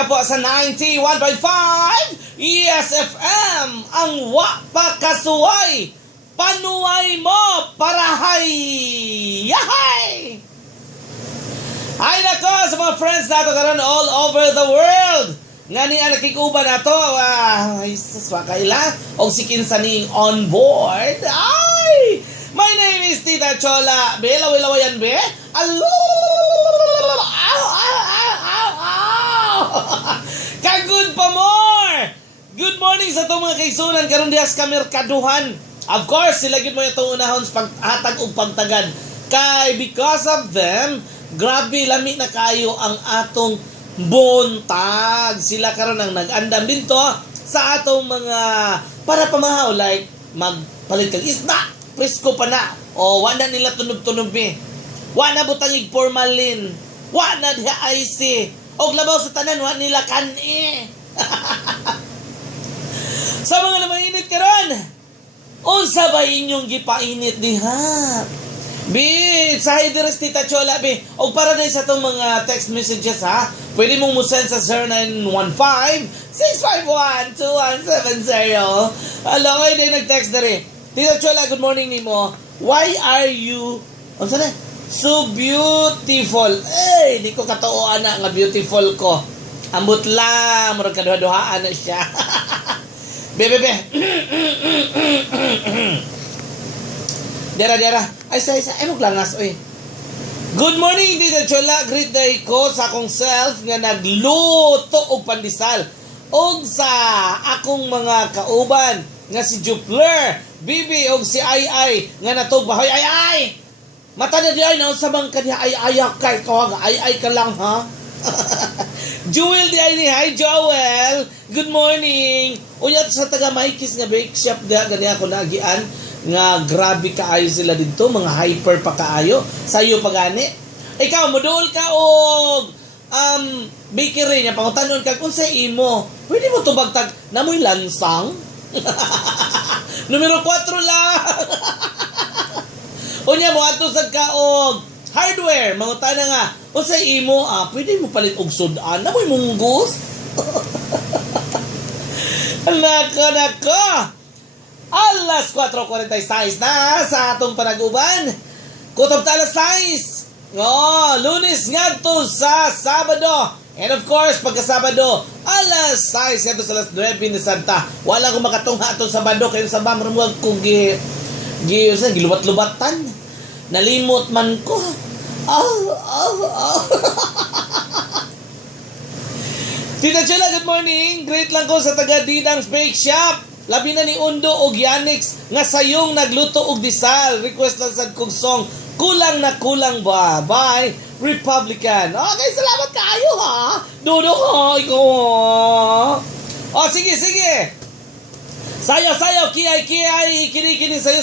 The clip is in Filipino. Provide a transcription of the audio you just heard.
ka po sa 91.5 ESFM, ang Wapakasuway, panuway mo, parahay, yahay! Ay nako, sa mga friends nato karon all over the world, nga ni nakikuba na to, ay sus, wakaila, o si kinsaning on board, ay! My name is Tita Chola, be, lawi-lawayan be, kagud pa more! Good morning sa itong mga kaisunan karon dihas ka merkaduhan. Of course, sila gid mo itong unahon sa paghatag ug pagtagad. Kay because of them, grabe lami na kayo ang atong buntag. Sila karon ang nag-andam dito sa atong mga para pamahaw, like magpalit kag isda, presko pa na. O wala nila tunog-tunog mi. Wala butangig formalin. Wala diha icy. Og labaw sa tanan wa nila kan-i. Sa mga namainit karon, unsa ba inyong gipainit diha? Bi, sa Hideres Tita Chola, bi. O para din sa itong mga text messages, ha? Pwede mong musend sa 0915-651-2170. Hello, ay din nag-text na rin. Tita Chola, good morning ni mo. Why are you, unsa na? So beautiful. Eh, di ko katuoan na nga beautiful ko. Ambot lang, murag kaduha-duhaan na siya. Bebe. Dera. Ay, ay maglangas, oy. Good morning, Tita Chola. Great day ko sa akong self nga nagluto og pandesal. Og sa akong mga kauban nga si Jupler, Bibi, og si Ay nga natog bahoy. Ay! Mata na di ay na sa bang kanya ay kay kawag ay ka lang, ha? Joel di ay ni, hi Joel, good morning. Unya sa taga Mikey's nga bake shop diha gani ako nagian nga grabe kaayo sila dito, mga hyper pa kaayo sayo pagani. Ikaw moduol ka og bakery nya pangutanon kag unsay imo, pwede mo tubagtag namoy lansang. Numero 4 lang. Unya mo ato sa kaog hardware, mangutana nga, unsay imo, pwede mo palit og sudan, namoy munggos. Nako. Alas 4:46 na sa atong panag-uban. Kutob ta alas 6. Lunes ngadto sa Sabado. And of course, pagka Sabado, alas 6 ngadto sa alas 9 ni Santa. Wala ko makatungha atong Sabado kay sa bamrumuag ko gilubat-lubatan. Nalimot man ko. Tita Chela, good morning. Great lang ko sa taga Didang's Bake Shop. Labi na ni Undo og Yanix nga sayong nagluto og disal. Request lang sad kong song. Kulang na kulang ba? Bye, Republican. Okay, salamat kayo, ha? Dudo ha, ikaw ha. Sige. Sayo, kiyay, kini sayo.